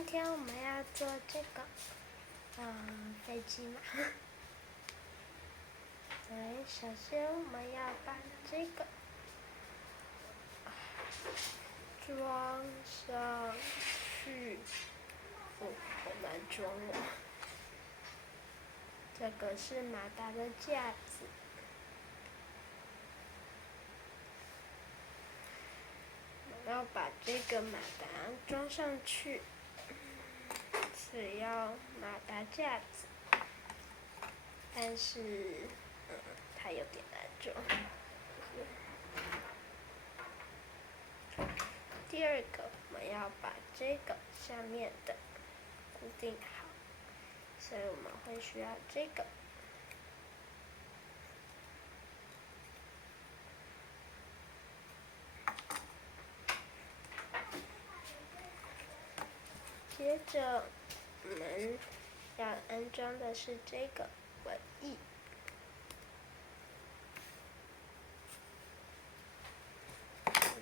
今天我们要做这个，飞机嘛。对，首先我们要把这个装上去。我们装了。这个是马达的架子。我要把这个马达装上去，是要马达架子，但是它有点难装。第二个，我们要把这个下面的固定好，所以我们会需要这个。接着，我们要安装的是这个尾翼。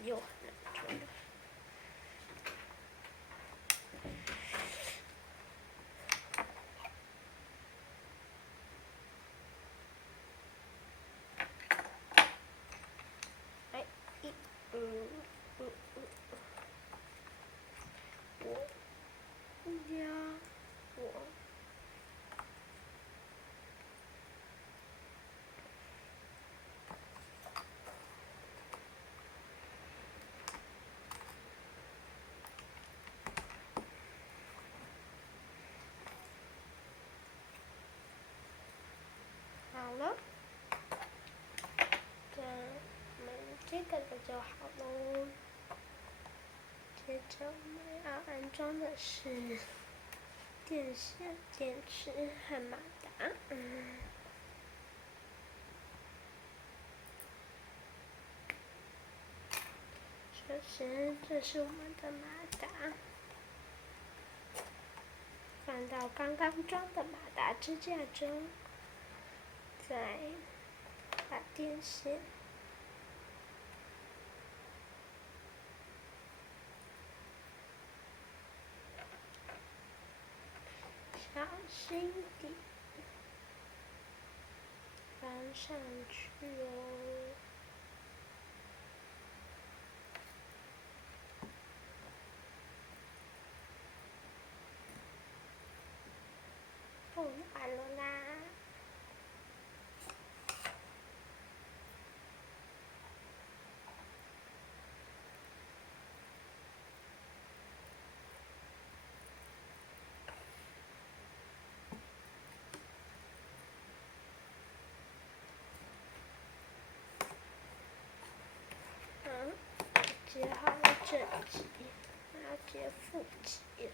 又很难装。好了，我们这个就好喽。接着我们要安装的是电线、电池和马达。首先，这是我们的马达，放到刚刚装的马达支架中，再把电线小心地放上去哦。完了啦！接好了正极，要接负极了。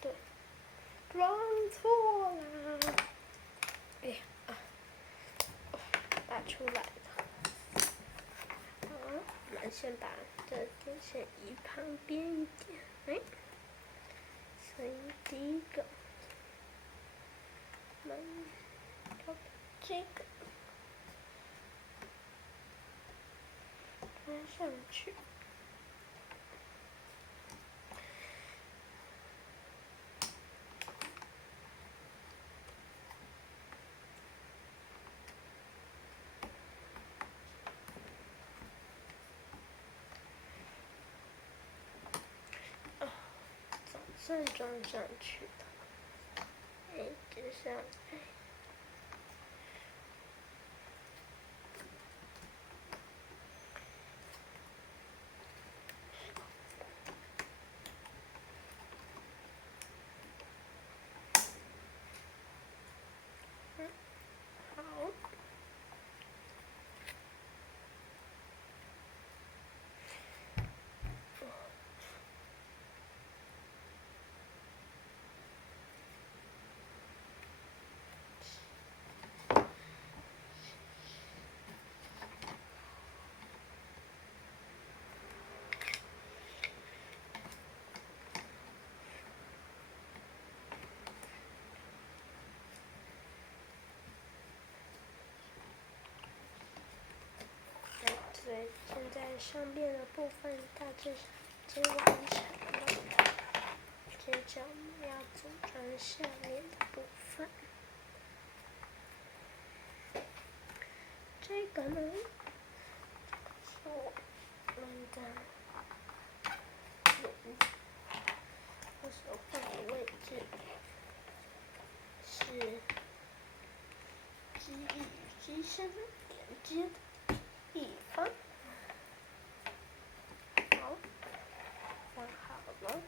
对，装错啦！哎呀，打出来了。好，我们先把这电线移旁边一点。哎，所以第一个，我们要把这个拉上去。总算装上去了。哎，接下来。好。对，现在上面的部分大致上已经完成了，接着我们要组装下面的部分。这个呢，是我们的我手放的位置是机翼与机身连接的地方。好，放好了。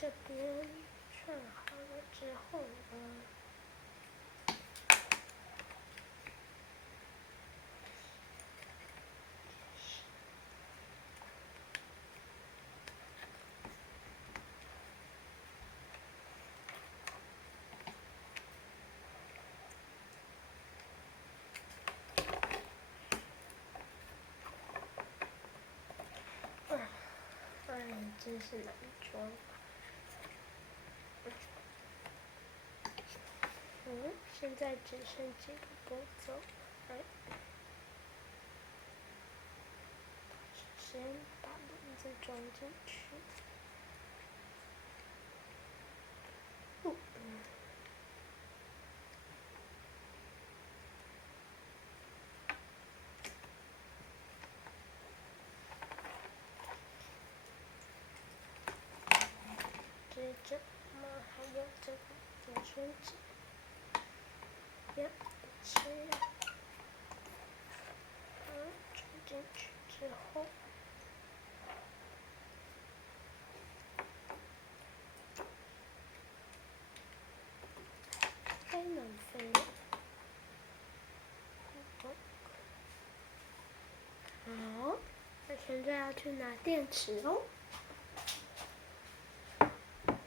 这边串好了之后呢，真是难装。现在只剩几个步骤，先把轮子装进去。接着我们还有这个左旋子，要切。现在要去拿电池哦。